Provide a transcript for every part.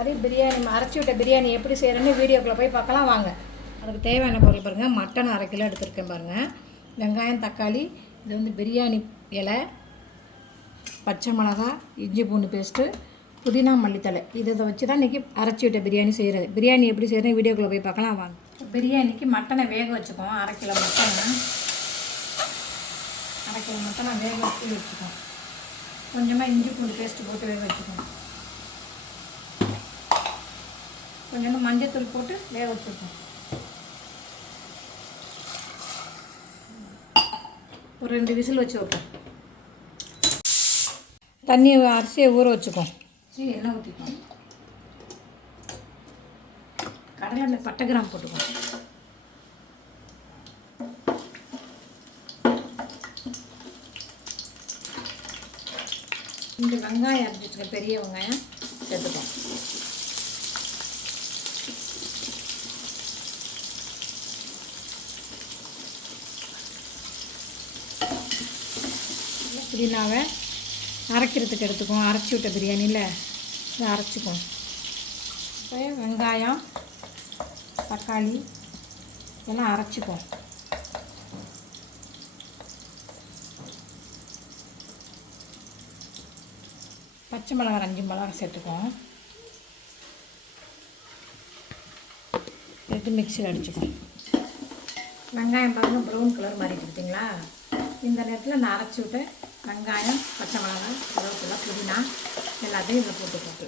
அது பிரியாணி அரைச்சி விட்ட பிரியாணி எப்படி செய்கிறேன்னு வீடியோக்குள்ளே போய் பார்க்கலாம். வாங்க. அதுக்கு தேவையான பொருள் பாருங்கள் மட்டன் அரை கிலோ எடுத்துருக்கேன் பாருங்கள் வெங்காயம் தக்காளி இது வந்து பிரியாணி இலை பச்சை மிளகா இஞ்சி பூண்டு பேஸ்ட்டு புதினா மல்லித்தலை இதை வச்சு தான் இன்றைக்கி அரைச்சி விட்ட பிரியாணி செய்கிறது பிரியாணி எப்படி செய்கிறேன் வீடியோக்குள்ளே போய் பார்க்கலாம். வாங்க. பிரியாணிக்கு மட்டனை வேக வச்சுக்கோம் அரை கிலோ மட்டனை. அரை கிலோ மட்டனை வேக வச்சு வச்சுக்கோம் கொஞ்சமாக இஞ்சி பூண்டு பேஸ்ட்டு போட்டு வேக வச்சுக்கோம் கொஞ்சோண்டு மஞ்சத்தூள் போட்டு வேக வச்சுருக்கோம். ஒரு ரெண்டு விசில் வச்சு வைப்போம். தண்ணி அரிசியை ஊற வச்சுக்கோம் சரி எண்ணெய் ஊற்றிக்கோம் கடலை பட்டை கிராம் போட்டுக்கோம் இந்த வெங்காயம் அரைச்சி பெரிய வெங்காயம் சேர்த்துக்கோம் புதினாவை அரைக்கிறதுக்கு எடுத்துக்குவோம். அரைச்சி விட்ட பிரியாணியில். இதை அரைச்சிக்குவோம். இப்போ வெங்காயம் தக்காளி எல்லாம் அரைச்சிக்குவோம். பச்சை மிளகாய் அஞ்சு மிளகாய் சேர்த்துக்குவோம். எடுத்து மிக்சியில் அடிச்சுக்குவோம். வெங்காயம் பாருங்கள் ப்ரௌன் கலர் மாதிரி கொடுத்தீங்களா இந்த நேரத்தில் நான் அரைச்சி விட்டேன். வெங்காயம் பச்சை மிளகாய் கருவேப்பிலை புதினா எல்லாத்தையும் இதில் போட்டு போட்டு.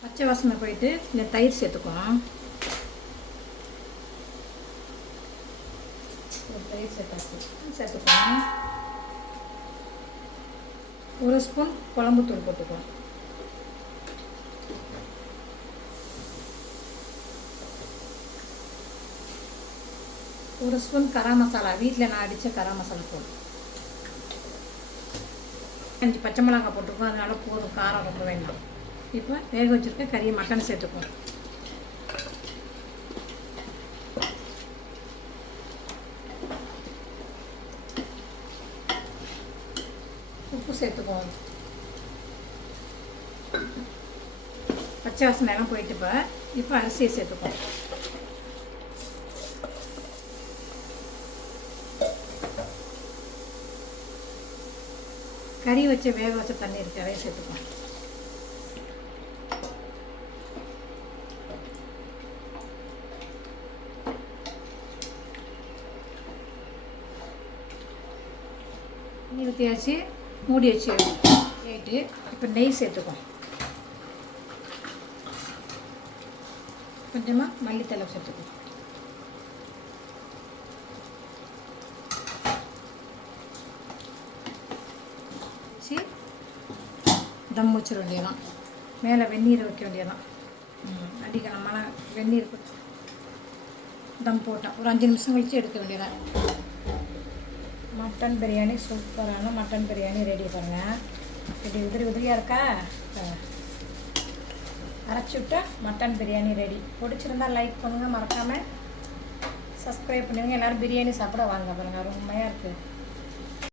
பச்சை வாசனை போயிட்டு இந்த தயிர் சேர்த்துக்குவோம். ஒரு தயிர் சேர்த்தாச்சு. சேர்த்துக்குவோம். ஒரு ஸ்பூன் குழம்புத்தூள் போட்டுக்குவோம். ஒரு ஸ்பூன் கரம் மசாலா. வீட்டில் நான் அடித்த கரம் மசாலா போடும் அஞ்சு பச்சை மிளகாய் போட்டுருக்கோம். அதனால போதும். காரம் ரொம்ப வேண்டாம். இப்போ வேக வச்சுருக்க கறி மட்டன் சேர்த்துக்குவோம் உப்பு சேர்த்துக்குவோம். பச்சை வாசனை எல்லாம் போயிட்டு இப்போ இப்போ அரிசியை சேர்த்துக்குவோம். கறி வச்ச வேக வச்ச தண்ணி இருக்கு அதையும் சேர்த்துக்கலாம். தண்ணி ஊற்றியாச்சு மூடி வச்சு ஏட்டு இப்போ நெய் சேர்த்துக்கோம் கொஞ்சமாக மல்லித்தலை சேர்த்துக்கோம் வச்சு தம் வச்சிட வேண்டியதான் மேலே வெந்நீர் வைக்க வேண்டியதான் அடிக்கணமான வெந்நீர் தம் போட்டேன் ஒரு அஞ்சு நிமிஷம் கழித்து எடுக்க வேண்டியதான் மட்டன் பிரியாணி சூப்பரான மட்டன் பிரியாணி ரெடி பண்ணுங்க இப்படி உதிரி உதிரியாக இருக்கா? அரைச்சி விட்டா மட்டன் பிரியாணி ரெடி பிடிச்சிருந்தா லைக் பண்ணுங்கள் மறக்காமல் சப்ஸ்கிரைப் பண்ணுங்க. எல்லோரும் பிரியாணி சாப்பிட வாங்க பாருங்கள் அருமையாக இருக்குது